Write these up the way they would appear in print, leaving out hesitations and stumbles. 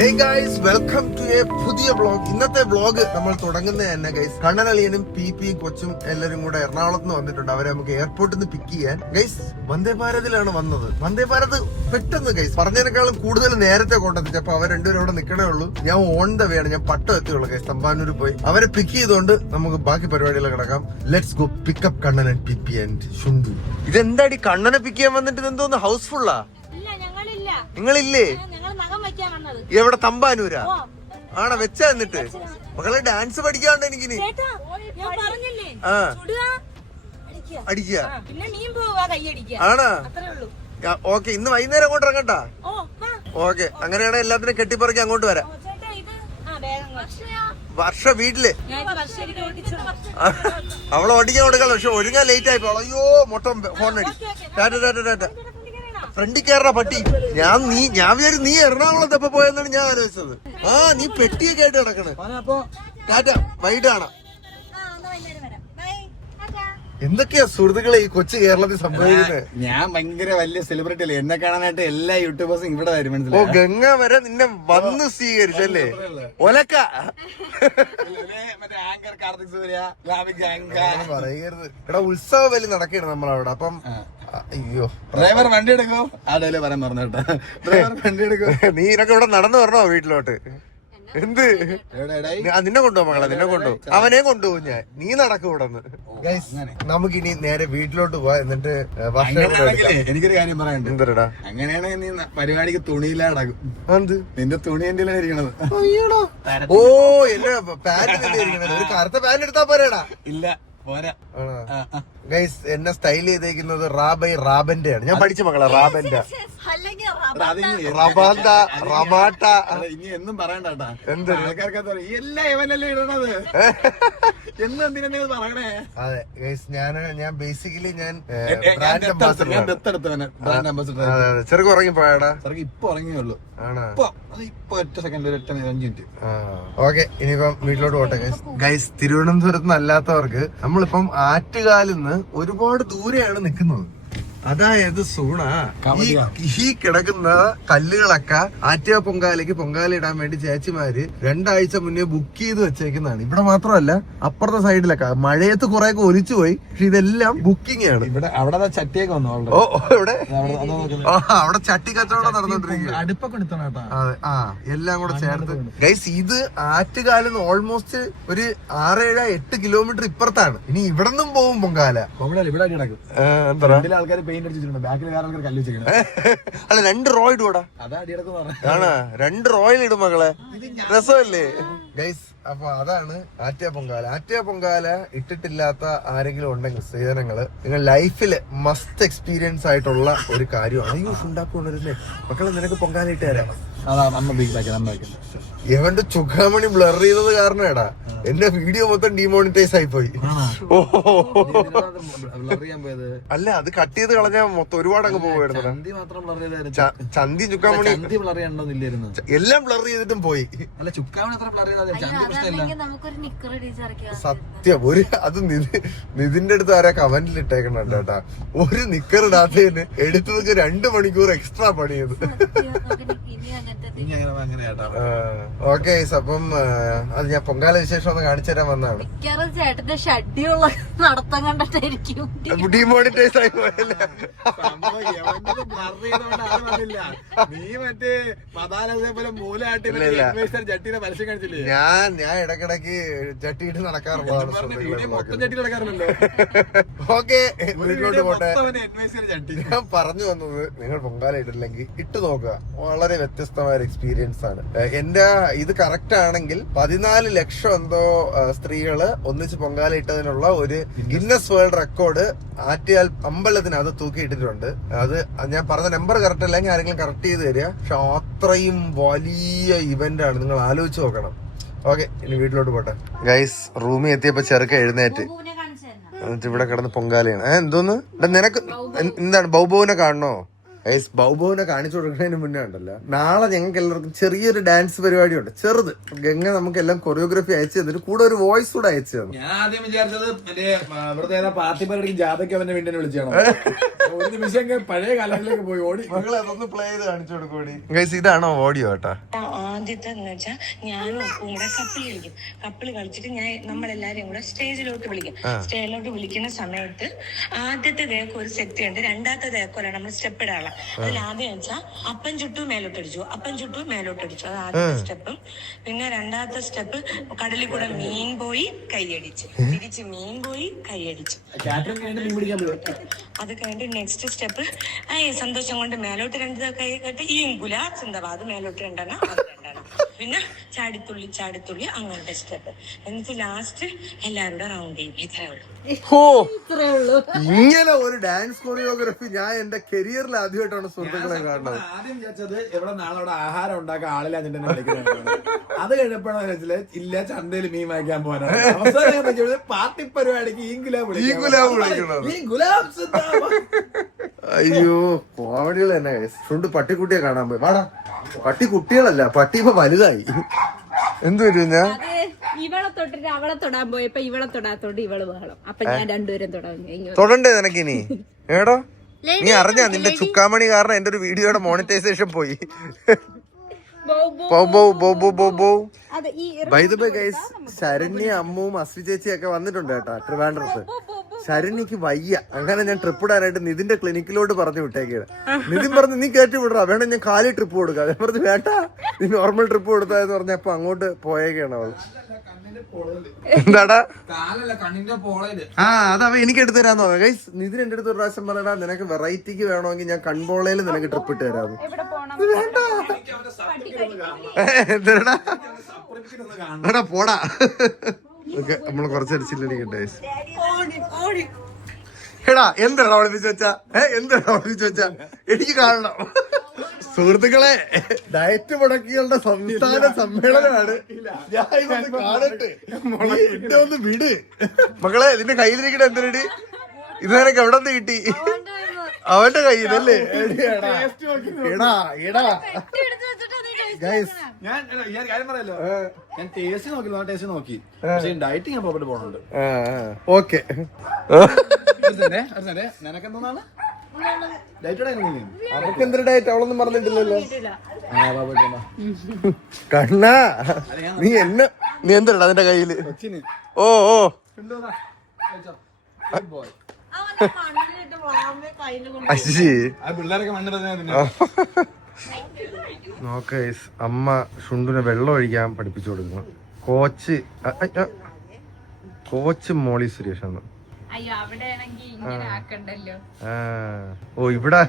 Hey guys, welcome to a പുതിയ vlog. ഇന്നത്തെ vlog നമ്മൾ തുടങ്ങുന്നത് തന്നെ ഗൈസ് കണ്ണനളിയനും പിയും കൊച്ചും എല്ലാരും കൂടെ എറണാകുളത്ത് നിന്ന് വന്നിട്ടുണ്ട്. അവരെ നമുക്ക് എയർപോർട്ടിൽ നിന്ന് പിക്ക് ചെയ്യാൻ ഗൈസ് വന്ദേ ഭാരതിലാണ് വന്നത്. വന്ദേ ഭാരത് പെട്ടെന്ന് ഗൈസ് പറഞ്ഞതിനേക്കാളും കൂടുതൽ നേരത്തെ കൊണ്ടെത്തിച്ചു. അപ്പൊ അവർ രണ്ടുപേരും അവിടെ നിൽക്കണേ ഉള്ളൂ. ഞാൻ ഓൺ ദ വേ ആണ്, ഞാൻ പട്ടം എത്തിയുള്ളൂ ഗൈസ്. തമ്പാനൂർ പോയി അവരെ പിക്ക് ചെയ്തുകൊണ്ട് നമുക്ക് ബാക്കി പരിപാടികൾ കിടക്കാം. Let's go pick up Kannan and Pippi and Shundu. ഇതെന്താടി കണ്ണനെ പിക്ക് ചെയ്യാൻ വന്നിട്ട് ഇതെന്തോന്ന് ഹൗസ്ഫുള്ളാ? നിങ്ങളില്ലേ? എവിടെ? തമ്പാനൂരാ? ആണോ? വെച്ചാ എന്നിട്ട് മക്കളെ ഡാൻസ് പഠിക്കാണ്ട് എനിക്കിനി അടിക്കുക ആണോ? ഓക്കെ, ഇന്ന് വൈകുന്നേരം അങ്ങോട്ട് ഇറങ്ങട്ടാ. ഓക്കെ, അങ്ങനെയാണെങ്കിൽ എല്ലാത്തിനും കെട്ടിപ്പറക്കി അങ്ങോട്ട് വരാം. വർഷ വീട്ടില് അവളെ ഓടിക്കാൻ കൊടുക്കാലോ. പക്ഷെ ഒരുങ്ങാൻ ലേറ്റ് ആയിപ്പോ. അയ്യോ മൊത്തം ഫോണടി. ടാറ്റ ടാറ്റ ടാറ്റ. ഫ്രണ്ടിൽ കയറാ പട്ടി. ഞാൻ വിചാരിച്ചു നീ എറണാകുളത്ത് എപ്പോ പോയെന്നാണ് ഞാൻ ആലോചിച്ചത്. ആ, നീ പെട്ടിയൊക്കെ ആയിട്ട് കിടക്കണ്. ടാറ്റ, വൈകിട്ടാണ്. എന്തൊക്കെയാ സുഹൃത്തുക്കളെ ഈ കൊച്ചു കേരളത്തിൽ സംഭവിക്കുന്നത്? ഞാൻ ഭയങ്കര വലിയ സെലിബ്രിറ്റി അല്ലേ, എന്നെ കാണാനായിട്ട് എല്ലാ യൂട്യൂബേഴ്സും ഇവിടെ വരും. ഓ, ഗംഗ വരെ നിന്നെ വന്ന് സ്വീകരിച്ചല്ലേ? ഒലക്ക ആങ്കർ കാർത്തിക് സൂര്യ പറയരുത്. എടാ, ഉത്സവ ബലി നടക്കുകയാണ് നമ്മളവിടെ. അപ്പം അയ്യോ, ഡ്രൈവർ വണ്ടി എടുക്കോ? ആ ഡേയില് പറയാൻ പറഞ്ഞോട്ടോ, ഡ്രൈവർ വണ്ടി എടുക്കോ? നീ ഇതൊക്കെ ഇവിടെ നടന്നു വരണോ വീട്ടിലോട്ട്? എന്ത് നിന്നെ കൊണ്ടുപോ മകളെ, നിന്നെ കൊണ്ടുപോ. അവനെ കൊണ്ടുപോകും ഞാൻ. നീ നടക്കും ഇവിടെ നിന്ന്. നമുക്കിനി നേരെ വീട്ടിലോട്ട് പോവാ. എന്നിട്ട് എനിക്കൊരു കാര്യം പറയാനുണ്ട്. എന്തരടാ? അങ്ങനെയാണെങ്കിൽ നീ പരിപാടിക്ക് തുണിയിലടക്കും. നിന്റെ തുണി എന്റെ ഇരിക്കണത്. ഓ, എന്റെ പാന്റ് ഇരിക്കണത്. ഒരു കറുത്ത പാന്റ് എടുത്താ പോരാടാ? ഇല്ല, പോരാ. ഗൈസ്, എന്നെ സ്റ്റൈൽ ചെയ്തേക്കുന്നത് റാബൈ റാബന്റെ ആണ്. ഞാൻ പഠിച്ച മകളെ റാബന്റെ. ഇനി എന്നും പറയണ്ടാ. എന്ത് ആൾക്കാർക്ക് എല്ലാ ഇവനല്ലേ ഇടണത്? എന്നെന്തിനാ പറയണേ? അതെ ഗൈസ്, ഞാൻ ബേസിക്കലി ഞാൻ ബ്രാൻഡ് അംബാസിഡർ. ചെറുക്ക് ഉറങ്ങി പോയാടാ? ചെറുക്ക് ഇപ്പൊ ഉറങ്ങിയുള്ളൂ. ആണോ? ഇപ്പൊ ഒറ്റ സെക്കൻഡ്, ഒരു 5 മിനിറ്റ്. ഓക്കെ, ഇനിയിപ്പം വീട്ടിലോട്ട് പോട്ടെ ഗൈസ്. ഗൈസ്, തിരുവനന്തപുരത്ത് നിന്ന് അല്ലാത്തവർക്ക് നമ്മളിപ്പം ആറ്റുകാലിൽ നിന്ന് ഒരുപാട് ദൂരെയാണ് നിൽക്കുന്നത്. അതായത് സൂണ ഈ കിടക്കുന്ന കല്ലുകളൊക്കെ ആറ്റുക പൊങ്കാലയ്ക്ക് പൊങ്കാല ഇടാൻ വേണ്ടി ചേച്ചിമാര് 2 ആഴ്ച മുന്നേ ബുക്ക് ചെയ്ത് വെച്ചേക്കുന്നതാണ്. ഇവിടെ മാത്രമല്ല, അപ്പുറത്തെ സൈഡിലൊക്കെ മഴയത്ത് കുറെ ഒലിച്ചു പോയി. പക്ഷെ ഇതെല്ലാം ബുക്കിംഗ് ആണ്. ഇവിടെ അവിടെ ചട്ടിയൊക്കെ വന്നു. ഓ, ഇവിടെ അവിടെ ചട്ടി കച്ചവടം നടന്നോണ്ടിരിക്കും. അടുപ്പൊക്കെ അതെ, ആ, എല്ലാം കൂടെ ചേർത്ത്. ഗൈസ്, ഇത് ആറ്റുകാലിന്ന് ഓൾമോസ്റ്റ് ഒരു 6-8 കിലോമീറ്റർ ഇപ്പുറത്താണ്. ഇനി ഇവിടെ നിന്നും പോകും പൊങ്കാല. എന്താ ആൾക്കാർ ബാക്കിൽ വേറെ ആൾക്കാർ കല്ല് വെച്ചിരിക്കണം. അല്ല, 2 റോ ഇടുവാടാ. ആണ്, 2 റോയിൽ ഇടും മകളെ. രസമല്ലേ ഗൈസ്? അപ്പൊ അതാണ് ആറ്റുക പൊങ്കാല. ആറ്റുക പൊങ്കാല ഇട്ടിട്ടില്ലാത്ത ആരെങ്കിലും ഉണ്ടെങ്കിൽ സ്ത്രീജനങ്ങള്, നിങ്ങൾ ലൈഫില് മസ്റ്റ് എക്സ്പീരിയൻസ് ആയിട്ടുള്ള ഒരു കാര്യമാണ്. അയ്യോ, ഉണ്ടാക്കുകൊണ്ടിരുന്നേ മക്കളെ, നിനക്ക് പൊങ്കാല ഇട്ട് തരാം. എവന്റെ ചുക്കാമണി ബ്ലർ ചെയ്തത് കാരണം എടാ എന്റെ വീഡിയോ മൊത്തം ഡിമോണിറ്റൈസ് ആയി പോയി. അല്ല, അത് കട്ട് ചെയ്ത് കളഞ്ഞാൽ മൊത്തം ഒരുപാട് അങ്ങ് പോകുമായിരുന്നു. ചന്തി ചുക്കാമണി എല്ലാം ബ്ലർ ചെയ്തിട്ടും പോയി. സത്യം, അത് നിതിന്റെ അടുത്ത് ആരാ കമന്റിൽ ഇട്ടേക്കണ കേട്ടാ. ഒരു നിക്കർ ഇടാത്തതിന് എടുത്തതൊക്കെ 2 മണിക്കൂർ എക്സ്ട്രാ പണി ചെയ്ത്. ഓക്കെ, അപ്പം അത് ഞാൻ പൊങ്കാല വിശേഷം ഒന്ന് കാണിച്ചു തരാൻ വന്നതാണ്. ചേട്ടന്റെ ഷഡ്യുള്ള നടത്തം കണ്ടിട്ടായിരിക്കും ഡിമോണിറ്റൈസ് ആയി പോയല്ലേ. ഞാൻ ഇടക്കിടക്ക് ചട്ടിയിട്ട് നടക്കാറുള്ളതാണ്. ഓക്കെ, വീട്ടിലോട്ട് പോട്ടെ. ഞാൻ പറഞ്ഞു വന്നത്, നിങ്ങൾ പൊങ്കാല ഇട്ടില്ലെങ്കിൽ ഇട്ട് നോക്കുക. വളരെ വ്യത്യസ്തമായ എക്സ്പീരിയൻസ് ആണ്. എന്റെ ഇത് കറക്റ്റ് ആണെങ്കിൽ 14 ലക്ഷം എന്തോ സ്ത്രീകള് ഒന്നിച്ച് പൊങ്കാല ഇട്ടതിനുള്ള ഒരു ഗിന്നസ് വേൾഡ് റെക്കോർഡ് ആറ്റിയാൽ അമ്പലത്തിനകത്ത് തൂക്കിയിട്ടിട്ടുണ്ട്. അത് ഞാൻ പറഞ്ഞ നമ്പർ കറക്റ്റ് അല്ലെങ്കിൽ ആരെങ്കിലും കറക്റ്റ് ചെയ്ത് തരിക. പക്ഷെ അത്രയും വലിയ ഇവന്റ് ആണ്, നിങ്ങൾ ആലോചിച്ച് നോക്കണം. ഓക്കെ, ഇനി വീട്ടിലോട്ട് പോട്ടെ. ഗൈസ്, റൂമിൽ എത്തിയപ്പോ ചെറുക്ക എഴുന്നേറ്റ് എന്നിട്ട് ഇവിടെ കിടന്ന് പൊങ്കാലയാണ്. എന്തോന്ന് നിനക്ക്? എന്താണ് ബൗബുവിനെ കാണണോ? ബൗബോവിനെ കാണിച്ചു കൊടുക്കുന്നതിന് മുന്നേ ഉണ്ടല്ലോ, നാളെ ഞങ്ങൾക്ക് എല്ലാവർക്കും ചെറിയൊരു ഡാൻസ് പരിപാടിയുണ്ട്, ചെറുത്. ഗംഗ നമുക്കെല്ലാം കൊറിയോഗ്രാഫി അയച്ചു തന്നിട്ട് കൂടെ ഒരു വോയിസ് കൂടെ അയച്ചു തന്നു. ഞാൻ ആദ്യം വിചാരിച്ചത് മറ്റേ ഇവിടുത്തെ പാർട്ടി പരിപാടിക്ക് ജാഥയ്ക്ക് അവന്റെ വീട്ടിൽ വിളിച്ചാണ്. ഒരു നിമിഷം പഴയ കാലങ്ങളിലേക്ക് പോയി ഓടി. മകളെ അതൊന്ന് പ്ലേ ചെയ്ത് കാണിച്ചു കൊടുക്കൂടി. ഇതാണോ ഓഡിയോ കേട്ടാ? ആദ്യത്തെ എന്ന് വെച്ചാൽ ഞാനും കൂടെ കപ്പിൾ കളിക്കും. കപ്പിൾ കളിച്ചിട്ട് നമ്മളെല്ലാരും കൂടെ സ്റ്റേജിലോട്ട് വിളിക്കും. സ്റ്റേജിലോട്ട് വിളിക്കുന്ന സമയത്ത് ആദ്യത്തെ തേക്ക് ഒരു സെറ്റ് ഉണ്ട്, രണ്ടാമത്തെ തേക്കോലാണ് നമ്മൾ സ്റ്റെപ്പ് ഇടാനുള്ള. അതിൽ ആദ്യം വെച്ചാൽ അപ്പൻ ചുട്ടു മേലോട്ടടിച്ചു, അപ്പൻ ചുട്ടു മേലോട്ടടിച്ചു, അത് ആദ്യത്തെ സ്റ്റെപ്പും. പിന്നെ രണ്ടാമത്തെ സ്റ്റെപ്പ് കടലിൽ കൂടെ മീൻ പോയി കൈയടിച്ചു, തിരിച്ച് മീൻ പോയി കൈയടിച്ചു. അത് കഴിഞ്ഞിട്ട് നെക്സ്റ്റ് സ്റ്റെപ്പ് സന്തോഷം കൊണ്ട് മേലോട്ട് രണ്ട് കൈ കെട്ടി ഈ ഗുലാബ് സിന്ദാബാദ്, അത് മേലോട്ട് രണ്ടെണ്ണം, അത് രണ്ടെണ്ണം. പിന്നെ ചാടിത്തുള്ളി ചാടിത്തുള്ളി അങ്ങനത്തെ സ്റ്റെപ്പ്. എന്നിട്ട് ലാസ്റ്റ് എല്ലാവരുടെ റൗണ്ട് ചെയ്യും. ഇത്രേ ഉള്ളൂ. ഇങ്ങനെ ഒരു ഡാൻസ് കൊറിയോഗ്രാഫി ഞാൻ എന്റെ കരിയറിൽ ആദ്യമായിട്ടാണ് സുഹൃത്തുക്കളെ കാണുന്നത്. ആദ്യം വിചാരിച്ചത് എവിടെ നാളെ ആഹാരം ഉണ്ടാക്കാൻ ആളില്ല അതിന്റെ കളിക്കുന്നത്. അത് കഴിഞ്ഞപ്പോഴാണ് ഇല്ല ചന്തയിൽ മീൻ വാങ്ങിക്കാൻ പോകാനാണ്. പാർട്ടി പരിപാടിക്ക് ഈ ഗുലാബ് അയ്യോ കോമഡികൾ തന്നെ. ചുണ്ട് പട്ടിക്കുട്ടിയെ കാണാൻ പോയി. വാടാ, പട്ടി കുട്ടികളല്ല, പട്ടി ഇപ്പൊ വലുതായി. എന്ത് വരും ഞാൻ ഇവളെ തൊട്ടിട്ട് അവളെ തൊടാൻ പോയപ്പോ ഇവളെ തൊടാത്തോണ്ട് ഇവള് ബഹളം. അപ്പൊ ഞാൻ രണ്ടുപേരും തൊടണ്ടേ നിനക്കിനി? ഏടോ നീ അറിഞ്ഞാ നിന്റെ ചുക്കാമണി കാരണം എന്റെ ഒരു വീഡിയോയുടെ മോണിറ്റൈസേഷൻ പോയി. ശരണ്യ അമ്മുവും അശ്വി ചേച്ചിയും ഒക്കെ വന്നിട്ടുണ്ട് കേട്ടോ ട്രിവാൻഡ്രത്ത്. ശരണ്യക്ക് വയ്യ, അങ്ങനെ ഞാൻ ട്രിപ്പ് ഇടാനായിട്ട് നിതിന്റെ ക്ലിനിക്കിലോട്ട് പറഞ്ഞു വിട്ടേക്കാണ്. നിതിൻ പറഞ്ഞു നീ കയറ്റി വിടറാ, വേണം ഞാൻ കാലി ട്രിപ്പ് കൊടുക്കാം. ഞാൻ പറഞ്ഞു വേണ്ട, നീ നോർമൽ ട്രിപ്പ് കൊടുത്താന്ന് പറഞ്ഞപ്പോ അങ്ങോട്ട് പോയേക്കാണ് അവള്. എന്താടാ അതവ എനിക്ക് എടുത്തു തരാന്ന് പറയാം. ഗൈസ് നിതിൻ എന്റെ അടുത്ത് ഒരു പ്രാവശ്യം പറയടാ, നിനക്ക് വെറൈറ്റിക്ക് വേണമെങ്കിൽ ഞാൻ കൺപോളയിൽ നിനക്ക് ട്രിപ്പ് ഇട്ട് തരാം. എന്താടാ പോടാ. ഓക്കെ, നമ്മള് കുറച്ചടിച്ചില്ലേ. എടാ എന്താടാ ഒളിപ്പിച്ച് വെച്ചാ? എന്താടാ ഒളിപ്പിച്ച് വെച്ചാ? എനിക്ക് കാണണം. സുഹൃത്തുക്കളെ, ഡയറ്റ് മുടക്കികളുടെ സംസ്ഥാന സമ്മേളനമാണ്. ഞാൻ ഇതൊന്ന് കാണട്ടെ. എന്നെ ഒന്ന് വിട് മക്കളെ. ഇതിന്റെ കയ്യിലിരിക്കണ എന്തിനടി? ഇത് നിനക്ക് എവിടെ നിന്ന് കിട്ടി? അവന്റെ കയ്യിലല്ലേ? എടാ എടാ ഗൈസ്, ഞാൻ കാര്യം പറയല്ലോ, ഞാൻ ടേസ്റ്റ് നോക്കി പക്ഷെ ഡയറ്റിങ് ഞാൻ പോയിട്ട് പോകണുണ്ട്. ഓക്കെ, നിനക്കെന്താണ് അവർക്ക് എന്തൊരു ഡയറ്റ്? അവളൊന്നും പറഞ്ഞിട്ടില്ലല്ലോ. കണ്ണാ നീ എന്നെ നീ എന്താ അതിന്റെ കയ്യില്? ഓ ഓ നോക്ക അമ്മ ഷുണ്ടുനെ വെള്ളം ഒഴിക്കാൻ പഠിപ്പിച്ചു കൊടുക്കുന്നു. കോച്ച് മോളി സുരേഷാണ്. ഓ ഇവിടെ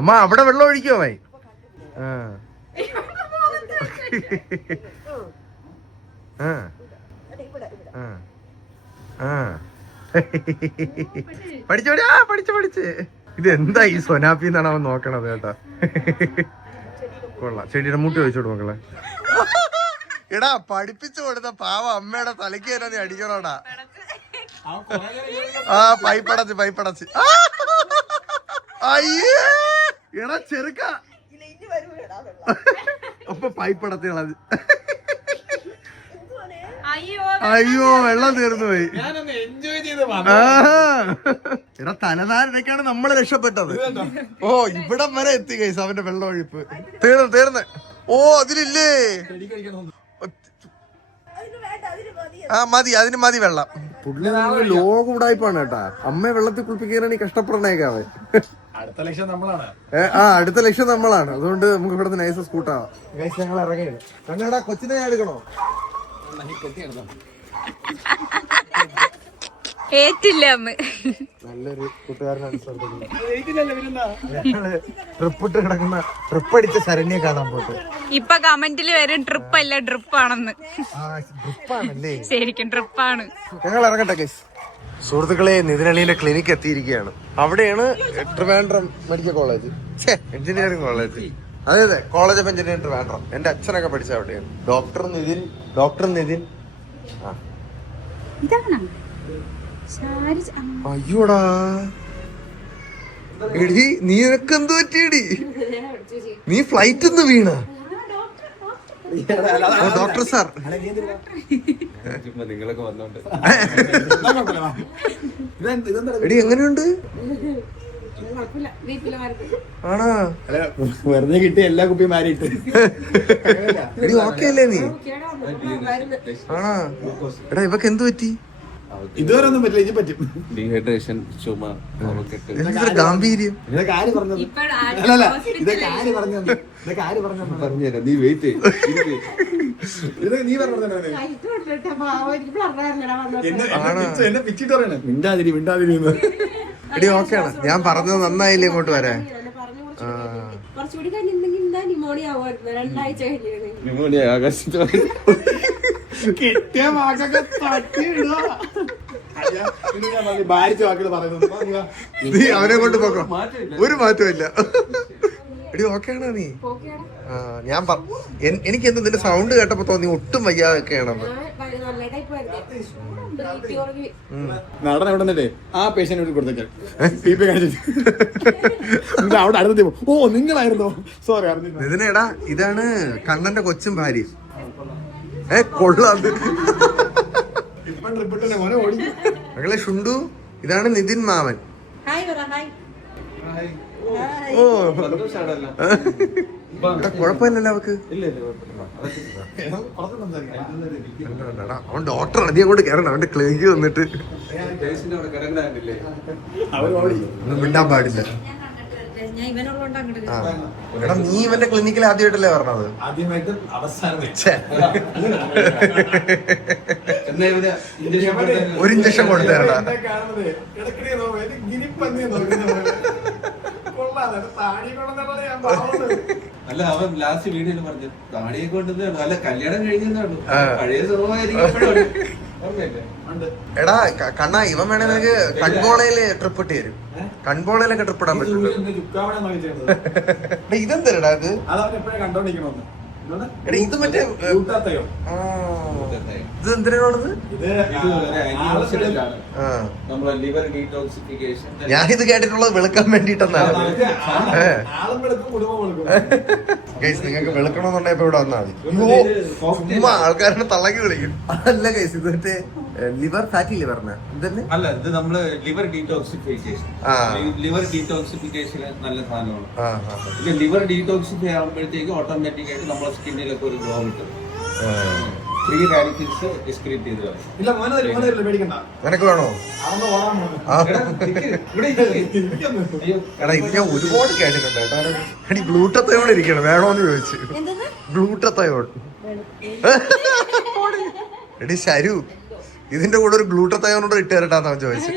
അമ്മ അവിടെ വെള്ളം ഒഴിക്കോ മൈ? പഠിച്ച് ഇത് എന്താ ഈ സൊനാപ്പി എന്നാണ് അവൻ നോക്കണത് കേട്ടാ. കൊള്ളാം. ചെടിയുടെ മുട്ടി ഒഴിച്ചോട് മക്കളെ. എടാ പഠിപ്പിച്ചു കൊടുത്ത പാവ അമ്മയുടെ തലയ്ക്ക് തന്നെ നീ അടിക്കണോടാ. ആ പൈപ്പടച്ച് അയ്യേ എടാ ചെറുക്ക അപ്പൊ പൈപ്പടച്ച് കളഞ്ഞ്. അയ്യോ വെള്ളം തീർന്നു പോയി. എടാ തലനാരിടയ്ക്കാണ് നമ്മള് രക്ഷപ്പെട്ടത്. ഓ ഇവിടം വരെ എത്തി കൈസ് അവന്റെ വെള്ളം ഒഴിപ്പ്. തീർന്ന് ഓ അതിലില്ലേ? ആ മതി, അതിന് മതി വെള്ളം. പുള്ളി ലോക ഉടായ്പാണ് കേട്ടാ. അമ്മയെ വെള്ളത്തിൽ കുളിപ്പിക്കാനാണ് കഷ്ടപ്പെടണേക്കാവേ. അടുത്ത ലക്ഷ്യം നമ്മളാണ്. അടുത്ത ലക്ഷ്യം നമ്മളാണ്. അതുകൊണ്ട് നമുക്ക് ഇവിടുന്ന് നൈസ് സ്കൂട്ടാവാം. ഞങ്ങൾ ഇറങ്ങിയത് കണ്ണടാ. കൊച്ചിനെ ഞാൻ എടുക്കണോ? ഏറ്റില്ല അമ്മ. നല്ലൊരു കൂട്ടുകാരനാണ്. ട്രിപ്പിട്ട് കിടക്കുന്ന ട്രിപ്പ് അടിച്ച ശരണ്യെ കാണാൻ പോയിട്ട് ഇപ്പൊ കമന്റിൽ വരും ട്രിപ്പ് അല്ല ഡ്രിപ്പാണെന്ന്. ട്രിപ്പാണല്ലേ? ശരിക്കും ട്രിപ്പാണ്. ഞങ്ങൾ ഇറങ്ങട്ടെ കേസ്. സുഹൃത്തുക്കളെ, നിതിനളിയുടെ ക്ലിനിക്ക് എത്തിയിരിക്കുകയാണ്. അവിടെയാണ് Trivandrum medical college, engineering college. അതെ, കോളേജ് ഓഫ് എഞ്ചിനീയറിംഗ് ട്രിവാൻഡ്രം. എന്റെ അച്ഛനൊക്കെ പഠിച്ച അവിടെയാണ്. ഡോക്ടർ നിതിൻ. അയ്യോടാ എടി നീനക്ക് എന്ത് പറ്റിയടി? നീ ഫ്ലൈറ്റ് ഒന്ന് വീണ? ഡോക്ടർ സാർ നിങ്ങളൊക്കെ വന്നോണ്ട് എടി എങ്ങനെയുണ്ട്? ആണാ? വെറുതെ കിട്ടിയ എല്ലാ കുപ്പിയും മാറിയിട്ട് എടി ഓക്കെ അല്ലേ നീ? ആണാ? എടാ ഇവക്ക് എന്ത് പറ്റി? ഇതുവരെ ഒന്നും പറ്റില്ല, ഇനി പറ്റും. ഡീഹൈഡ്രേഷൻ, ചുമ, കഫക്കെട്ട്. എന്തൊരു ഗാംഭീര്യം. ഇതൊക്കെ ആര് പറഞ്ഞത്? അല്ലല്ല, ഇതൊക്കെ ആര് പറഞ്ഞത്? ഇതൊക്കെ ആര് പറഞ്ഞത്? പറഞ്ഞുതരാം, നീ വെയിറ്റ് ഇതൊക്കെ നീ പറഞ്ഞത് എന്നെ പിച്ചിട്ട് പറയണേ മിണ്ടാതിരി മിണ്ടാതിരി എന്ന്. എടി ഓക്കെയാണ്, ഞാൻ പറഞ്ഞത് നന്നായില്ലേ ഇങ്ങോട്ട് വരാൻ? കുറച്ചുകൂടി കഴിഞ്ഞിട്ടുണ്ടെങ്കിൽ എന്താ നിമോണിയ ആവുമായിരുന്നു 2 ആഴ്ച കഴിഞ്ഞിരുന്നു. ന്യൂമോണിയ ആകാശത്ത് കിട്ടിയ വാക്കൊക്കെ തട്ടി ഇടുക. ഭാരിച്ച വാക്കുകൾ പറയുന്നത് നീ അവനെ കൊണ്ട് പോക്കോ, ഒരു മാറ്റവും ഇല്ല. എടി ഓക്കെയാണോ നീ? ഞാൻ എനിക്ക് എന്ത് നിന്റെ സൗണ്ട് കേട്ടപ്പോ തോന്നി ഒട്ടും വയ്യാതൊക്കെയാണെന്ന്. നടൻ എവിടെ നിന്നല്ലേ ആ പേഷ്യന്റ് കൊടുത്തേക്കാൻ അവിടെ അടുത്ത ഓ നിങ്ങളായിരുന്നോ? സോറി അറിഞ്ഞില്ല. ഇതിനെടാ ഇതാണ് കണ്ണന്റെ കൊച്ചും ഭാര്യ. കൊള്ളാത്. മകളെ ഷുണ്ടു, ഇതാണ് നിതിൻ മാമൻ. ഓ കുഴപ്പമില്ലല്ലോ അവക്ക്. അവൻ ഡോക്ടറാണ്, നീ അങ്ങോട്ട് കയറണം. അവന്റെ ക്ലിനിക്ക് വന്നിട്ട് മിണ്ടാൻ പാടില്ല. എടാ നീ ഇവന്റെ ക്ലിനിക്കിൽ ആദ്യമായിട്ടല്ലേ പറഞ്ഞത്? ആദ്യമായിട്ടും അവസാനം ഒരു ഇഞ്ചക്ഷൻ കൊടുത്തേടാ. അല്ല, അവൻ ലാസ്റ്റ് വീഡിയോയിൽ പറഞ്ഞു താടിയെ കൊണ്ടുവന്നതാണ്, അല്ല കല്യാണം കഴിഞ്ഞതാണ്, പഴയ സ്വഭാവമായിരിക്കും. എടാ കണ്ണാ, ഇവൻ വേണേ നിനക്ക് കൺപോളയില് ട്രിപ്പ് ഇട്ട് തരും. കൺപോളയിലൊക്കെ ട്രിപ്പ് ഇടാൻ പറ്റും. ഇതെന്തരടാ ഇത്? കണ്ടോണ്ടിരിക്കണോന്ന്. എടാ ഇത് മറ്റേ ഇത് എന്തിനാണത്? നമ്മളെ ലിവർ ഡീടോക്സിഫിക്കേഷൻ. ഞാനിത് കേട്ടിട്ടുള്ളത് വെളുക്കാൻ വേണ്ടിട്ടെന്നാണ്. ഗൈസ് നിങ്ങൾക്ക് വെളുക്കണമെന്നുണ്ടെങ്കിൽ ഇപ്പൊ ഇവിടെ വന്നാൽ മതി. ചുമ്മാ ആൾക്കാരെ തള്ളക്കി വിളിക്കും. അല്ല ഗൈസ്, ഇത് മറ്റേ ലിവർ ഫാറ്റി ലിവറിന് ഇതന്നെ അല്ല, ഇത് നമ്മള് ലിവർ ഡീടോക്സിഫിക്കേഷൻ. ലിവർ ഡീടോക്സിഫിക്കേഷൻ നല്ല സാധനമാണ്. ഇത് ലിവർ ഡീടോക്സിഫൈ ആകുമ്പോഴത്തേക്ക് ഓട്ടോമാറ്റിക് ആയിട്ട് നമ്മളെ സ്കിന്നിലൊക്കെ ഒരു ഗ്ലോ കിട്ടും. ഫ്രീ റാഡിക്കൽസ് എക്സ്ക്രീറ്റ് ചെയ്ത് നിനക്ക് വേണോ? എടാ ഇത് ഞാൻ ഒരുപാട് കേട്ടിട്ടുണ്ട് കേട്ടോ. എടി ഗ്ലൂട്ടത്തയോട് ഇരിക്കണം വേണോന്ന് ചോദിച്ചു. ഗ്ലൂട്ടത്തയോട് എടി ശരു, ഇതിന്റെ കൂടെ ഒരു ഗ്ലൂട്ടത്തയോനോട് ഇട്ട് തരട്ടാന്ന് അവൻ ചോദിച്ചു.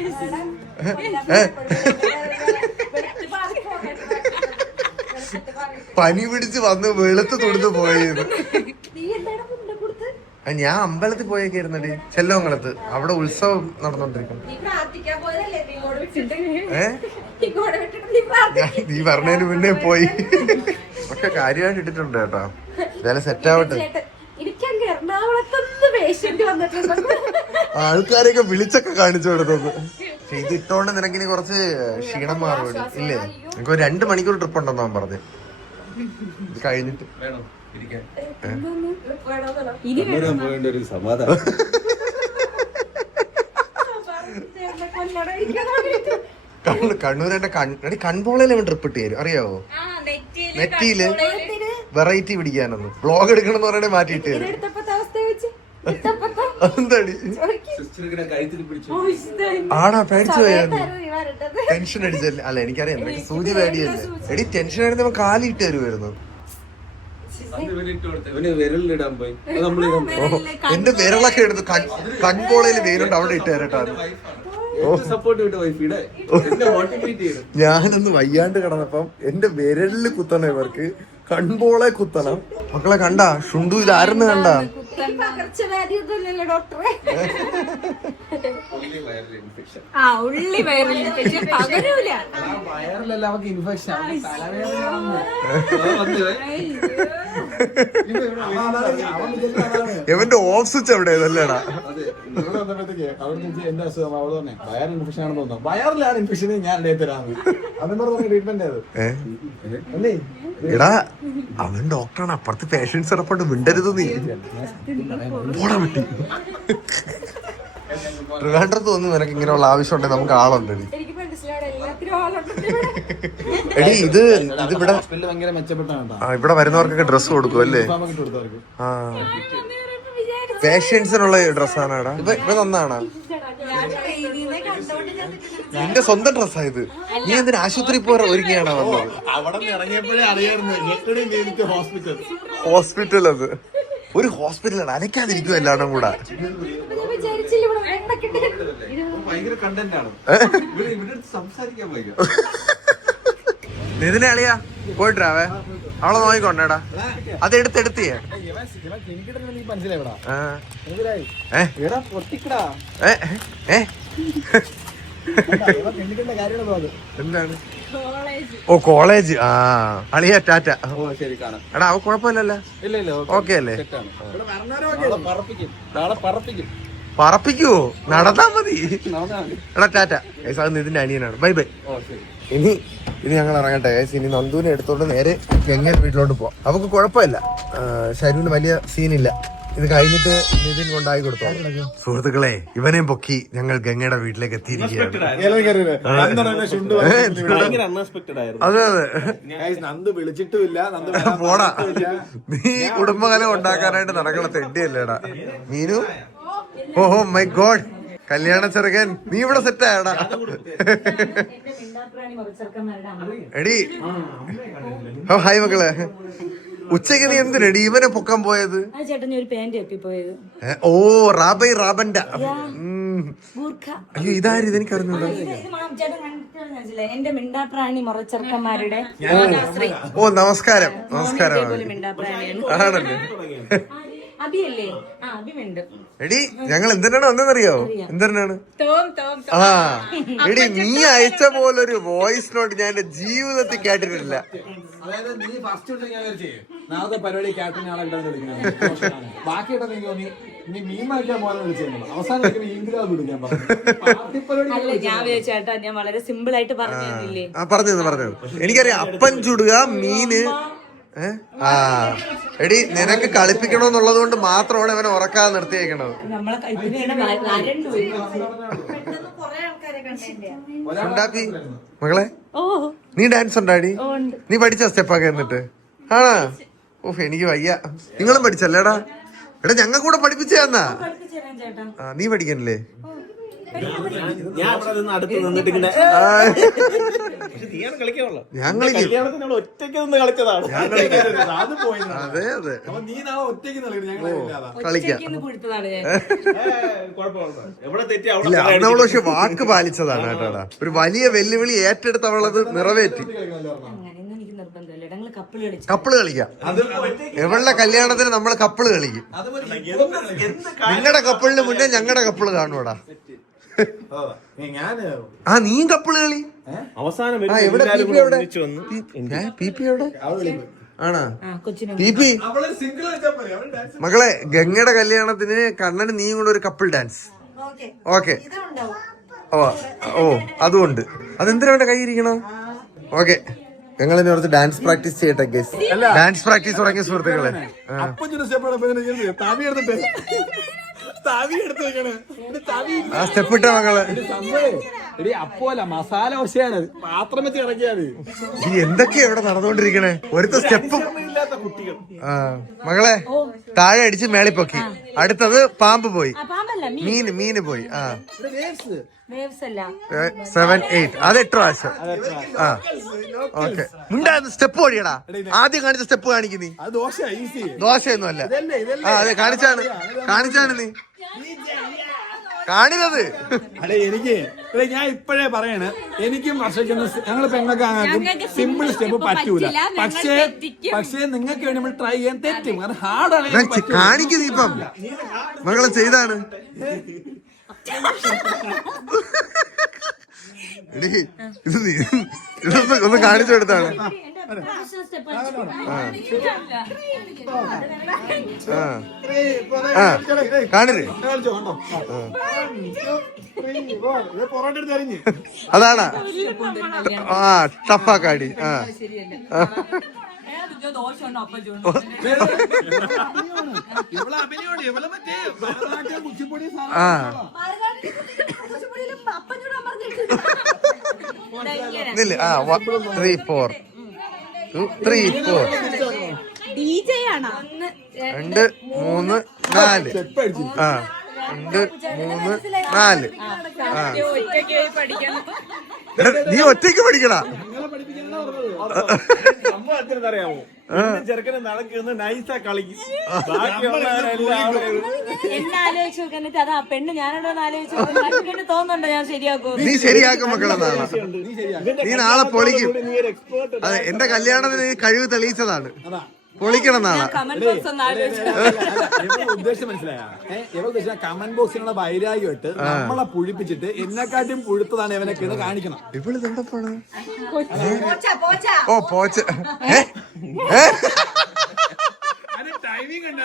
പനി പിടിച്ച് വന്ന് വെളുത്ത് തുടുത്ത് പോയത്. ഞാൻ അമ്പലത്തിൽ പോയേക്കായിരുന്നടി, ചെല്ലോങ്കളത്ത്. അവിടെ ഉത്സവം നടന്നോണ്ടിരിക്കുന്നു. നീ പറഞ്ഞതിന് മുന്നേ പോയി. ഒക്കെ കാര്യമായിട്ട് ഇട്ടിട്ടുണ്ട് കേട്ടോ. ഇതായാലും സെറ്റ് ആവട്ടെ. ആൾക്കാരെയൊക്കെ വിളിച്ചൊക്കെ കാണിച്ചു കൊടുത്തത്. ഇത് ഇട്ടോണ്ട് നിനക്കിനി കുറച്ച് ക്ഷീണം മാറും ഇല്ലേ? എനിക്ക് 2 മണിക്കൂർ ട്രിപ്പ് ഉണ്ടെന്ന് അവൻ പറഞ്ഞു. ഇത് കഴിഞ്ഞിട്ട് ഒരു സമാധാനം. കണ്ണൂർ എന്റെ കൺപോളയിൽ അവൻ ട്രിപ്പ് ഇട്ട് തരും, അറിയാവോ? നെറ്റിയില് വെറൈറ്റി പിടിക്കാനൊന്ന് ബ്ലോഗ് എടുക്കണമെന്ന് പറയണേ മാറ്റിയിട്ട് തരും. എന്താടി ആടാ പേടിച്ചു പോയായിരുന്നു? ടെൻഷൻ അടിച്ചല്ലേ? അല്ല എനിക്കറിയാം, എനിക്ക് സൂചി പേടിയല്ലേ. എടി ടെൻഷൻ ആയിരുന്നപ്പോ കാലിട്ട് തരുമായിരുന്നു. വിരലിടാൻ പോയി എന്റെ വിരളൊക്കെ എടുത്ത് കൺപോളയിൽ വെയിലുണ്ട് അവിടെ ഇട്ട് തരട്ടാണ്. ഞാനൊന്ന് വയ്യാണ്ട് കിടന്നപ്പം എന്റെ വിരലില് കുത്തണം, ഇവർക്ക് കൺപോളെ കുത്തണം. മക്കളെ കണ്ട ഷുണ്ടു, ഇതാരെന്ന് കണ്ട? പകർച്ചവ്യാധിയൊന്നുമില്ലല്ലോ ഡോക്ടറെ. only viral infection. ആ ഉള്ളി വൈറൽ ഇൻഫെക്ഷൻ പകരൂല. വയറിലല്ല അവർക്ക് ഇൻഫെക്ഷൻ ഇവന്റെ ഓഫ് സ്വിച്ച് എവിടെ ഇതല്ലേടാ? ഇവിടെ വന്നപ്പോഴത്തേക്ക് അവിടെ എന്റെ അസുഖം അവള് തന്നെ വയറിൽ ഇൻഫെക്ഷൻ ആണെന്ന് തോന്നുന്നു. വയറിലാണ് ഇൻഫെക്ഷൻ ഞാൻ ഇടയിൽ തരാന്ന് അതും പറഞ്ഞ ട്രീറ്റ്മെന്റ് അത് അല്ലേ. എടാ അവൻ ഡോക്ടറാണ്, അപ്പുറത്ത് പേഷ്യൻസ് ഇറപ്പുണ്ട്, മിണ്ടരുത് നീ. പോടാ വിട്ടി. ട്രിവാൻഡ്രത്ത് തോന്നുന്നു നിനക്ക് ഇങ്ങനെയുള്ള ആവശ്യം ഉണ്ടെങ്കിൽ നമുക്ക് ആളുണ്ട്. എനിക്ക് മനസ്സിലാവും എല്ലാത്തിനും ആളുണ്ട് ഇവിടെ. എടി ഇത് ഇവിടെ ഭയങ്കര മെച്ചപ്പെട്ടാണ് ഇവിടെ വരുന്നവർക്കൊക്കെ ഡ്രസ് കൊടുക്കും അല്ലേ? ആ പേഷ്യൻസിനുള്ള ഡ്രസ്സാണ് എടാ. ഇപ്പൊ നന്നാണ് നിന്റെ സ്വന്തം ഡ്രസ്സായത്. നീ എന്തിനാ ആശുപത്രി പോകാൻ ഒരുങ്ങിയാണ് വന്നത്? അവിടെ ഇറങ്ങിയപ്പോഴേ അറിയായിരുന്നു ഹോസ്പിറ്റൽ. ഹോസ്പിറ്റൽ അത് ഒരു ഹോസ്പിറ്റലാണ്, അലക്കാതിരിക്കും എല്ലാവരും കൂടെ. വിചാരിച്ചില്ല ഇവിടെ വെണ്ണൊക്കെ ഭയങ്കര കണ്ടന്റ് ആണ് ഇവിടെ സംസാരിക്കാൻ ഭയങ്കര. നിതിനെ അളിയാ പോയിട്ടാവേ അവളെ നോക്കിക്കൊണ്ടേടാ. അത് എടുത്തെടുത്തിയേ എന്താണ്? ഓ കോളേജ്. ആ അളിയാ ടാറ്റ. എടാ അവ കുഴപ്പമില്ലല്ലോ, ഓക്കെ അല്ലേ? പറപ്പിക്കുവോ? നടന്നാ മതി. എടാ ടാറ്റ. അത് നിതിന്റെ അനിയനാണ്. Bye bye. ഇനി ഞങ്ങൾ ഇറങ്ങട്ടെ. ഇനി നന്ദുവിനെ എടുത്തോണ്ട് നേരെ ഗംഗ വീട്ടിലോട്ട് പോവാം. അവക്ക് കുഴപ്പമില്ല, ശരീരത്തിന് വലിയ സീനില്ല. ഇത് കഴിഞ്ഞിട്ട് നിതിൻ കൊണ്ടായി കൊടുത്തോ. സുഹൃത്തുക്കളെ ഇവനെയും പൊക്കി ഞങ്ങൾ ഗംഗയുടെ വീട്ടിലേക്ക് എത്തിയിരിക്കുകയാണ്. അതെ അതെ നന്ദു വിളിച്ചിട്ടുമില്ല. പോടാ, നീ കുടുംബകലം ഉണ്ടാക്കാനായിട്ട് നടക്കണ തെണ്ടിയല്ലേടാ മീനു. ഓഹോ മൈ ഗോഡ്, കല്യാണ ചെറുക്കൻ നീ ഇവിടെ സെറ്റ് ആയടാ. എടി ഹായ് മക്കളെ. ഉച്ചക്ക് നീ എന്തിനടി ഇവനെ പൊക്കാൻ പോയത്? ഓ റാബന്റെ. അയ്യോ ഇതാര്? ഇതെനിക്ക് അറിഞ്ഞൂടാ. എന്റെ മിണ്ടാപ്രാണി മുറച്ചെറുക്കന്മാരുടെ. ഓ നമസ്കാരം. നമസ്കാരം. ആണല്ലേ? അഭിയല്ലേ? ആ അഭിമുണ്ട്. എടി ഞങ്ങൾ എന്തിനാണ് വന്നതെന്നറിയോ? എന്തിനാണ്? ആ എടി നീ അയച്ച പോലൊരു വോയിസ് നോട്ട് ഞാൻ എന്റെ ജീവിതത്തിൽ കേട്ടിട്ടില്ല. അതായത് നീ ഫസ്റ്റ് ഞാൻ നാളത്തെ പരിപാടി കാറ്ററിംഗ് ആളെ ബാക്കിയിട്ട് നീ മീൻ വാങ്ങിക്കാൻ പോലെ വിളിച്ചു. അവസാനം വിളിക്കാൻ പറഞ്ഞു. ഞാൻ ചേട്ടാ ഞാൻ വളരെ സിമ്പിൾ ആയിട്ട് പറഞ്ഞില്ലേ? പറഞ്ഞത് എനിക്കറിയാം. അപ്പൻ ചുടുക, മീന്. ആ എടി നിനക്ക് കളിപ്പിക്കണോന്നുള്ളത് കൊണ്ട് മാത്രമാണ് ഇവനെ ഉറക്കാതെ നിർത്തിയേക്കണത്. മകളെ നീ ഡാൻസ് ഉണ്ടാടി? നീ പഠിച്ച സ്റ്റെപ്പൊക്കെ എന്നിട്ട്? ആണാ? ഓഹ് എനിക്ക് വയ്യ. നിങ്ങളും പഠിച്ചല്ലേടാ? എടാ ഞങ്ങൾ കൂടെ പഠിപ്പിച്ചു തന്നാ. നീ പഠിക്കണില്ലേ? ഞാൻ അടുത്ത് നിന്നിട്ട് ഞാൻ കളിക്കും. ഒറ്റയ്ക്ക് നിന്ന് കളിച്ചതാണ്. അതെ അതെ നീ നാളെ ഒറ്റയ്ക്ക് കളിക്കാം. ഇല്ല അന്നവള് പക്ഷെ വാക്ക് പാലിച്ചതാണ് കേട്ടോടാ. ഒരു വലിയ വെല്ലുവിളി ഏറ്റെടുത്ത് അവളത് നിറവേറ്റി. കപ്പിള് കളിക്കാം. ഇവളുടെ കല്യാണത്തിന് നമ്മള് കപ്പിള് കളിക്കും. നിങ്ങളുടെ കപ്പിളിന് മുന്നേ ഞങ്ങളുടെ കപ്പിള് കാണൂടാ. ആ നീ കപ്പിള് കളി. അവസാനം ആണാ പി മകളെ? ഗംഗയുടെ കല്യാണത്തിന് കണ്ണന് നീയും കൂടെ ഒരു കപ്പിൾ ഡാൻസ്. ഓക്കെ. ഓ അതുകൊണ്ട് അതെന്തിനാ അവന്റെ കൈ ഇരിക്കണോ? ഓക്കെ ഞങ്ങളിനി കുറച്ച് ഡാൻസ് പ്രാക്ടീസ് ചെയ്യട്ടെ ഗൈസ്. ഡാൻസ് പ്രാക്ടീസ് തുടങ്ങിയ സുഹൃത്തുക്കളെ. ആ സ്റ്റെപ്പ് ഇട്ട മകള്. അപ്പോല മസാല വശയാണ് പാത്രം വെച്ച് ഇറക്കിയാത്. ഈ എന്തൊക്കെയാ ഇവിടെ നടന്നുകൊണ്ടിരിക്കണേ? ഒരുത്ത സ്റ്റെപ്പും. ആ മകളെ താഴെ അടിച്ച് മേളിപ്പൊക്കി. അടുത്തത് പാമ്പ് പോയി. മീന് പോയി. ആ 7, 8 അത് 8 പ്രാവശ്യം. ആ ഓക്കെ. മുണ്ടായിരുന്നു സ്റ്റെപ്പ് ഓടിയടാ. ആദ്യം കാണിച്ച സ്റ്റെപ്പ് കാണിക്കും നീ. ദോശയൊന്നും അല്ല. ആ അതെ കാണിച്ചാണ് നീ കാണിച്ചത്. എനിക്ക് ഇവിടെ ഞാൻ ഇപ്പോഴേ പറയാണ്, എനിക്കും വർഷയ്ക്കൊന്നും ഞങ്ങൾ പെങ്ങൾക്ക് ഞങ്ങൾക്ക് സിമ്പിൾ സ്റ്റെപ്പ് step പറ്റൂല. പറ്റില്ല, ഞങ്ങൾ തെറ്റിക്കും. പക്ഷേ നിങ്ങൾക്ക് വേണ്ടി നമ്മൾ ട്രൈ ചെയ്യാൻ തെറ്റും. കാരണം ഹാർഡ് ആണ്. കാണിക്കുന്നു ഇപ്പം മകളെ ചെയ്താണ്. എടീ, ഇത് ഒന്ന് കാണിച്ചു കൊടുത്താണ്. കാണില്ലേ പൊറോട്ട എടുത്ത് അറിഞ്ഞ് അതാണ് ടഫാക്കാടി. ഇവളെ അഭിനയോട് ഇവളെ മറ്റേ ഭരതനാട്യം കുച്ചിപ്പൊടി ഇതില്ലേ 3 4 2 3 4 DJ ആണോ? 2 3 4 2 3 4. ഒറ്റയ്ക്ക് പോയി പഠിക്കണം. നീ ഒറ്റയ്ക്ക് പഠിക്കണ? സംഭവം അറിയാമോ? ചെറുക്കനെ നടക്കുന്ന നൈസാ കളിക്കും. എന്നെ ആലോചിച്ച് നോക്കാനിട്ട് അതാ പെണ്ണ് ഞാനോട് ആലോചിച്ച് തോന്നുന്നുണ്ടോ ഞാൻ ശരിയാക്കൂ? നീ ശരിയാക്കും മക്കളെ. നാളെ നീ നാളെ പൊളിക്കും. അതെ, എന്റെ കല്യാണത്തിന് നീ കഴിവ് തെളിയിച്ചതാണ്. പൊളിക്കണം നാളെ. കമന്റ് ബോക്സ് ഒന്ന് ആലോചിച്ചു. ഉദ്ദേശം മനസ്സിലായ കമന്റ് ബോക്സിനുള്ള വൈരാഗ്യമായിട്ട് നമ്മളെ പുഴിപ്പിച്ചിട്ട് എന്നെക്കാട്ടും പുഴുത്തതാണ് ഇവനൊക്കെ എന്ന് കാണിക്കണം. ഇവള് എന്താണ്? ഓ പോച്ച. ടൈമിംഗ് കണ്ടാ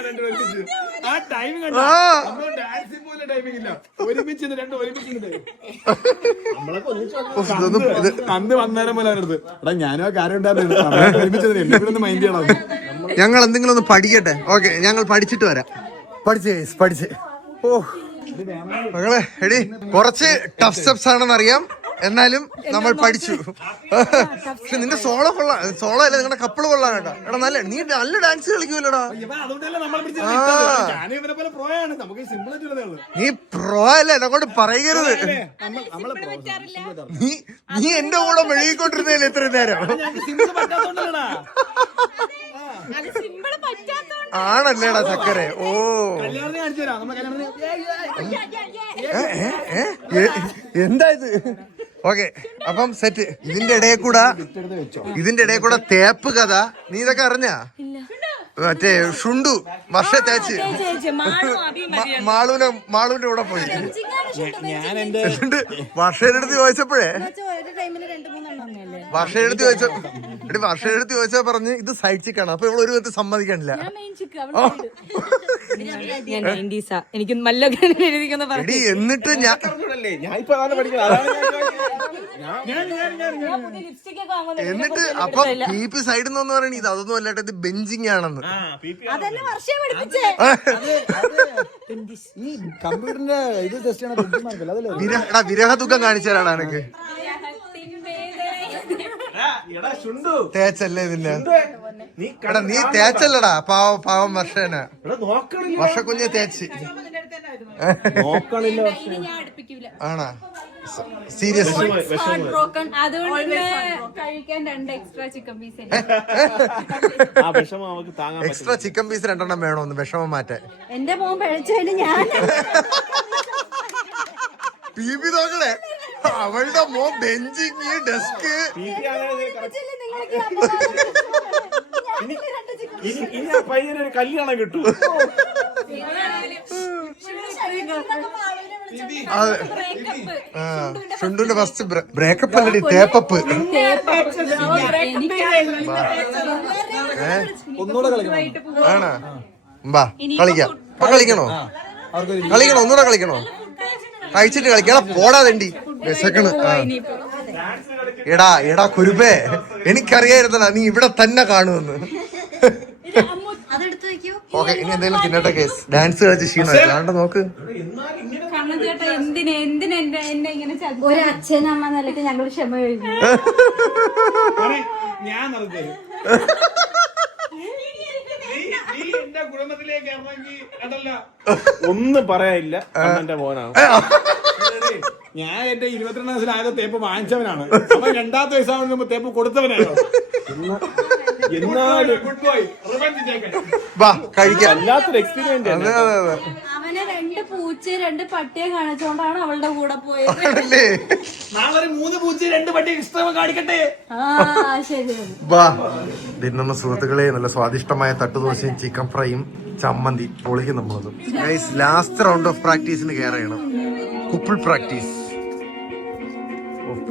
ആ ടൈമിംഗ് കണ്ടാ ഡാൻസിംഗ് പോലെ ടൈമിംഗ് ഇല്ല. ഒരുമിച്ച് രണ്ടും ഒരുമിച്ച് അന്ന് വന്നേരം പോലെ അവനടുത്ത് എടാ ഞാനും ആ കാര്യം ഉണ്ടായിരുന്നു ഒരുമിച്ച് എന്നെ കൂടെ ഒന്ന് മൈൻഡ് ചെയ്യണം. ഞങ്ങൾ എന്തെങ്കിലും ഒന്ന് പഠിക്കട്ടെ. ഓക്കെ, ഞങ്ങൾ പഠിച്ചിട്ട് വരാം. പഠിച്ച് ഓ മകളെ എടി, കുറച്ച് ടഫ് സ്റ്റെപ്സ് ആണെന്ന് അറിയാം, എന്നാലും നമ്മൾ പഠിച്ചു. പക്ഷെ നിന്റെ സോളോ കൊള്ളാം. സോളോ അല്ല, നിങ്ങളുടെ കപ്പിള് കൊള്ളാം കേട്ടോ. എടാ നല്ല നീ നല്ല ഡാൻസ് കളിക്കൂലടാ. നീ പ്രോ അല്ലേ, എന്നെക്കൊണ്ട് പറയരുത്. നീ എന്റെ കൂടെ മെഴുകിക്കൊണ്ടിരുന്നല്ലേ ഇത്രയും നേരം. ആണല്ലേടാ ചക്കരെ. ഓ എന്താ ഇത്? ഓക്കെ, അപ്പം സെറ്റ്. ഇതിന്റെ ഇടയിൽ കൂടെ തേപ്പ് കഥ നീ ഇതൊക്കെ അറിഞ്ഞാ? മറ്റേ ഷുണ്ടു വർഷ തേച്ച് മാളുവിന്റെ കൂടെ പോയി. ഞാൻ എന്റെ വർഷയുടെ അടുത്ത് ചോദിച്ചപ്പോഴേ വർഷയുടെ ചോദിച്ചാ പറഞ്ഞ് ഇത് സൈഡ് ചിക്കാണ്. അപ്പൊ ഇവിടെ ഒരു വിധത്തിൽ സമ്മതിക്കണില്ല. എനിക്ക് നല്ല എടി, എന്നിട്ട് എന്നിട്ട് അപ്പൊ PP സൈഡിൽ നിന്ന് പറയണ ഇത് അതൊന്നും അല്ലാട്ട് ഇത് ബെഞ്ചിങ് ആണെന്ന്. ഈ കമ്പ്യൂട്ടറിന്റെ ഇത് ടെസ്റ്റ് ചെയ്യണ വിരഹ ദുഃഖം കാണിച്ചു തരാണ് എനിക്ക്. തേച്ചല്ലേ ഇതിന്റെ? എടാ നീ തേച്ചല്ലടാ, പാവം വർഷേന. വർഷക്കുഞ്ഞെ തേച്ച് ആണാ? സീരിയസ്? അതുകൊണ്ട് കഴിക്കാൻ 2 extra chicken piece. Extra chicken piece 2 വേണോന്ന് വിഷമം മാറ്റാൻ. എന്റെ മോൻ പഴിച്ചതിന് ഞാൻ PP നോക്കണേ, അവളുടെ മോൻ ബെഞ്ചിങ് ഡെസ്ക്. ഇനി ആ പയ്യനൊരു കല്യാണം കിട്ടും. ഷുണ്ടുന്റെ ഫസ്റ്റ് ബ്രേക്കപ്പ് അല്ലടി, ടേപ്പപ്പ്. ഒന്നുകൂടെ കളിക്കണം. ആണോ? ബാ കളിക്കാം. കളിക്കണോ? ഒന്നുകൂടെ കളിക്കണോ? കഴിച്ചിട്ട് കളിക്കാം. പോടാ തണ്ടി വിശക്കണ്. എടാ കുരുപേ, എനിക്കറിയായിരുന്നടാ നീ ഇവിടെ തന്നെ കാണുമെന്ന്. ഓക്കെ, ഇനി എന്തെങ്കിലും തിന്നട്ടെ കേസ്. ഡാൻസ് കളിച്ച് ക്ഷീണം നോക്ക്. കണ്ണൻ ചേട്ടാ എന്തിനാ എന്നെ ഇങ്ങനെ ഒരു അച്ഛനമ്മ നിലയ്ക്ക് ഞങ്ങൾ ക്ഷമ കഴിക്കും. ഞാൻ കുടുംബത്തിലേക്ക് ഒന്നും പറയാനില്ല. എന്റെ മോനാണ്. ഞാൻ എന്റെ 22 വയസ്സിലായത് തേപ്പ് വാങ്ങിച്ചവനാണ്. അപ്പൊ 2ാമത്തെ വയസ്സാകുമ്പോ തേപ്പ് കൊടുത്തവനാണ്. എന്നാലും വാ കഴിക്കാം. വല്ലാത്തൊരു എക്സ്പീരിയൻസ്. അവനെ 2 പൂച്ചയും 2 പട്ടിയെ കാണിച്ചോണ്ടാണ് അവളുടെ കൂടെ പോയത്. ആണല്ലേ? നാളെ ഒരു 3 പൂച്ച 2 പട്ടി ഇഷ്ടം കാണിക്കട്ടെ. ആ ശരി. വാ തിന്നുന്ന സുഹൃത്തുക്കളെ, നല്ല സ്വാദിഷ്ടമായ തട്ടുദോശയും ചിക്കൻ ഫ്രൈയും ചമ്മന്തി പൊളിക്കും നമ്മളത്. ഗൈസ്, ലാസ്റ്റ് റൗണ്ട് ഓഫ് പ്രാക്ടീസിന് കയറിയാണ്. കുപ്പിൾ പ്രാക്ടീസ്.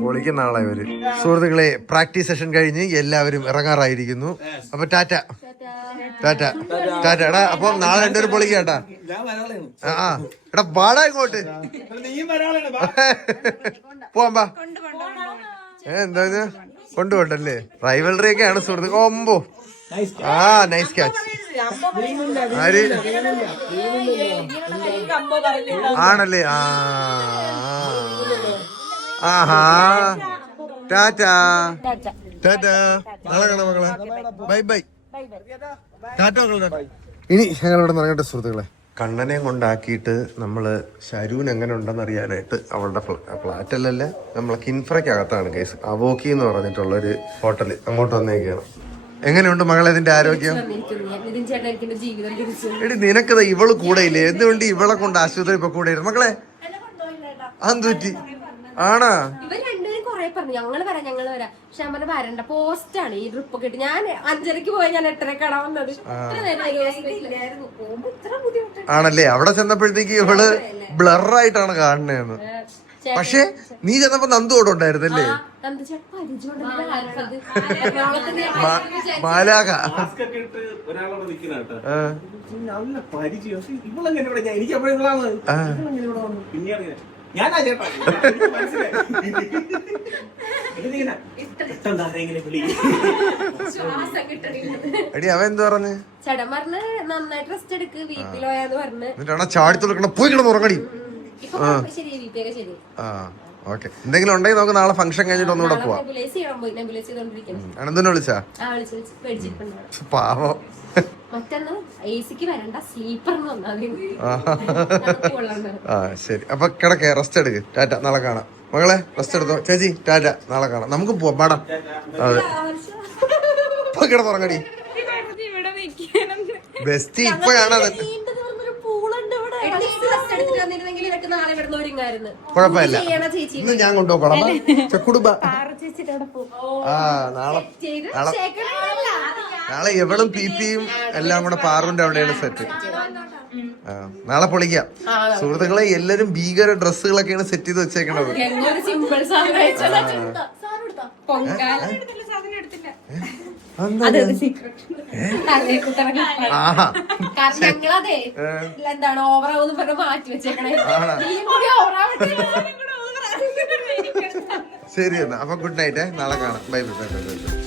പൊളിക്കുന്ന ആളെ ഇവര്. സുഹൃത്തുക്കളെ, പ്രാക്ടീസ് സെഷൻ കഴിഞ്ഞ് എല്ലാവരും ഇറങ്ങാറായിരിക്കുന്നു. അപ്പൊ ടാറ്റ ടാറ്റ ടാറ്റ. എടാ അപ്പൊ നാളെ രണ്ടുപേരും പൊളിക്കാട്ടാ. ആ എടാ പാടാ ഇങ്ങോട്ട് പോവാ. എന്താ കൊണ്ടുപോണ്ടല്ലേ? റൈവലറി ഒക്കെയാണ് സുഹൃത്തുക്കൾ. ഒമ്പോ ആ നൈസ് ക്യാച്ച്. ആര് ആണല്ലേ? ആഹാ ടാറ്റാ ടാറ്റാ. നാളെ കാണാം മക്കളെ. ബൈ ബൈ ടാറ്റ മക്കളെ. ഇനി ഞങ്ങളിവിടെ നിറങ്ങട്ടെ സുഹൃത്തുക്കളെ. കണ്ണനെ കൊണ്ടാക്കിയിട്ട് നമ്മള് ശരൂൻ എങ്ങനെ ഉണ്ടെന്ന് അറിയാനായിട്ട് അവളുടെ ഫ്ലാറ്റല്ലല്ലേ, നമ്മളെ കിൻഫ്രയ്ക്കകത്താണ് കേസ്. അവോക്കി എന്ന് പറഞ്ഞിട്ടുള്ളൊരു ഹോട്ടല്. അങ്ങോട്ട് വന്നേക്കാണ്. എങ്ങനെയുണ്ട് മകളെ ഇതിന്റെ ആരോഗ്യം? എടി നിനക്കത് ഇവള് കൂടെ ഇല്ലേ? എന്തുകൊണ്ട് ഇവളെ കൊണ്ട് ആശുപത്രി ഇപ്പൊ കൂടെ മക്കളെ? അതെന്തുപറ്റി? ആണാ? ഇവർ രണ്ടുപേരും കൊറേ പറഞ്ഞു ഞങ്ങള് വരാം. പക്ഷെ നമ്മള് വരണ്ട, പോസ്റ്റാണ് ഈ ട്രിപ്പ് ഒക്കെ ഇട്ട്. ഞാൻ 5:30 പോയി, ഞാൻ 8:30 വന്നത്. ആണല്ലേ? അവിടെ ചെന്നപ്പോഴത്തേക്ക് ഇവള് ബ്ലറായിട്ടാണ് കാണുന്നതെന്ന്. പക്ഷെ നീ ചെന്നപ്പോ നന്ദു അവിടെ ഉണ്ടായിരുന്നല്ലേ? മാലാക ഒരാളോട് നിൽക്കുന്ന നല്ല പരിചയം. ഇവളെങ്ങനെ എനിക്ക് എപ്പോഴാണ് പിന്നെയാണ് ഞാനാ ചേട്ടാ എടി അവൻ എന്ത് പറഞ്ഞു? ചേട്ടൻ പറഞ്ഞ് നന്നായിട്ട് റെസ്റ്റ് എടുക്ക്, വീട്ടിലോയാന്ന് പറഞ്ഞ് എന്നിട്ടാണ് ചാടി തുറക്കണം. പോയി കിടന്ന് ഉറങ്ങടി. ശരി വീട്ടിലൊക്കെ ശരി. ആ ഓക്കെ. എന്തെങ്കിലും ഉണ്ടെങ്കിൽ നമുക്ക് നാളെ ഫംഗ്ഷൻ കഴിഞ്ഞിട്ട് ഒന്നുകൂടെ പോവാം. അനന്തനെ വിളിച്ചാ? പാവം. മറ്റൊന്ന് എസിക്ക് വരണ്ട, സ്ലീപ്പറിന് ആ ശരി. അപ്പൊ കിടക്കേ, റെസ്റ്റ് എടുക്ക്. ടാറ്റ, നാളെ കാണാം മകളെ. റെസ്റ്റ് എടുത്തോ ചേച്ചി. ടാറ്റ, നാളെ കാണാം. നമുക്ക് പോവാം പാടാം. അതെ കിടന്നുറങ്ങടി. ബെസ്റ്റ് ഇപ്പോഴാണ്. കുഴപ്പമില്ല, ഇന്ന് ഞാൻ കൊണ്ടുപോകണം. ചെക്കുടുമ്പ നാളെ എവളും പിപിയും എല്ലാം കൂടെ പാറുവിന്റെ അവിടെയാണ് സെറ്റ്. നാളെ പൊളിക്കാം സുഹൃത്തുക്കളെ. എല്ലാരും ഭീകര ഡ്രസ്സുകളൊക്കെയാണ് സെറ്റ് ചെയ്ത് വെച്ചേക്കണത്. ഞങ്ങളതെ എന്താണ് ഓവറാവെന്ന് പറഞ്ഞ് മാറ്റി വെച്ചേക്കണേ. ശരി എന്നാ. അപ്പൊ ഗുഡ് നൈറ്റ്. നാളെ കാണാം. Bye bye bye bye.